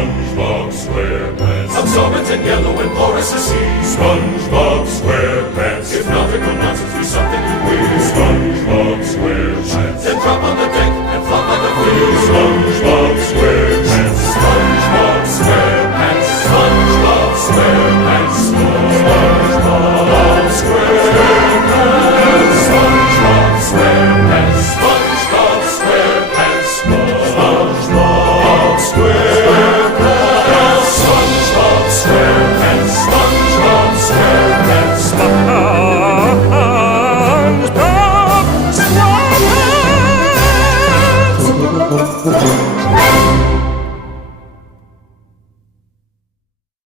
SpongeBob SquarePants. Absorbent and yellow and porous as sea. SpongeBob SquarePants. If nautical nonsense be something you wish, SpongeBob SquarePants. then drop on the deck and flop on the field. SpongeBob SquarePants. SpongeBob